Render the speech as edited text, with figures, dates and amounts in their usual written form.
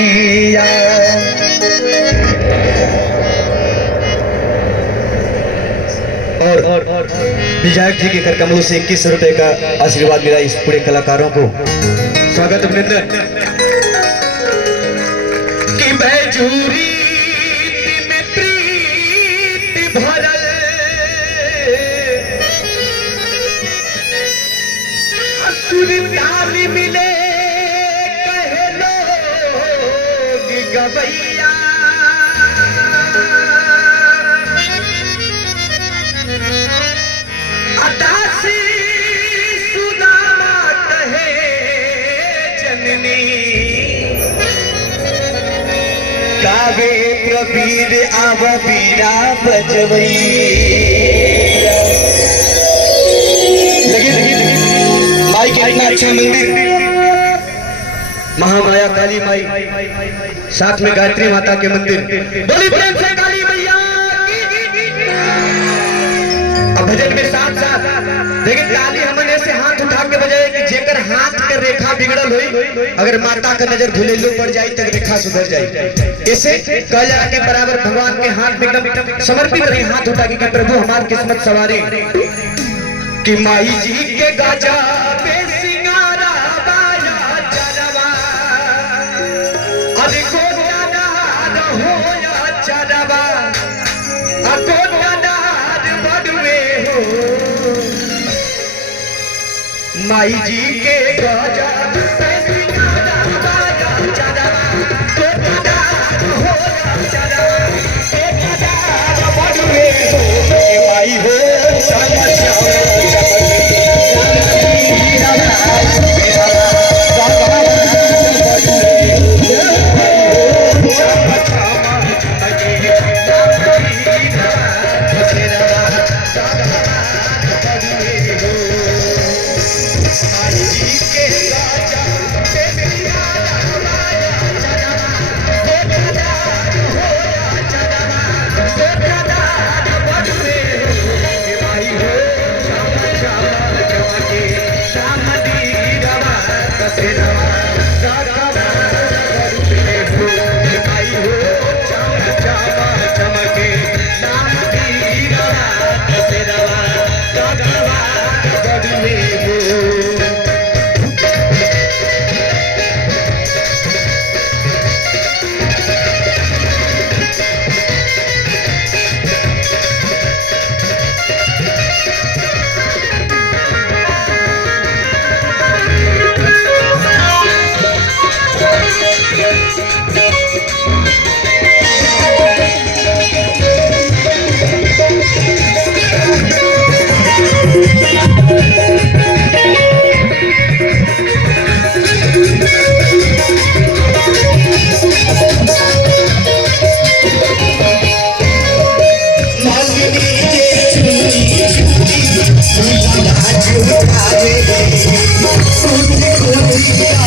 और विधायक जी के कर कमलों से 21 रुपए का आशीर्वाद मिला इस पूरे कलाकारों को। स्वागत अभिनंदन। कि मैं जूरी में प्रीत भरल असुर ताली मिले कहे लोग गवैया अदासी सुदामा कहे जननी कावे प्रवीर आव बीरा बजवई। माई कितना अच्छा मंदिर, महामाया काली माई, साथ में गायत्री माता के मंदिर। बोली प्रेम से काली मैया। भजन में साथ साथ लेकिन ताली हमने ऐसे हाथ उठा के बजाए कि जेकर हाथ के रेखा बिगड़ल हुई, अगर माता का नजर भुलेलो पड़ जाए तक रेखा सुधर जाए। ऐसे कह जा के बराबर भगवान के हाथ में एकदम समर्पित रहे, हाथ उठा के प्रभु हमारी किस्मत सवारे। कि माई जी के गाजा पे सिंगारा बाया चरवा अरे गोदाना होया चरवा माई जी के गाजा पे सिंगारा बाया चरवा गोदाना होया चरवा एक हजार बड़वे हो माई हो श्याम Sunday,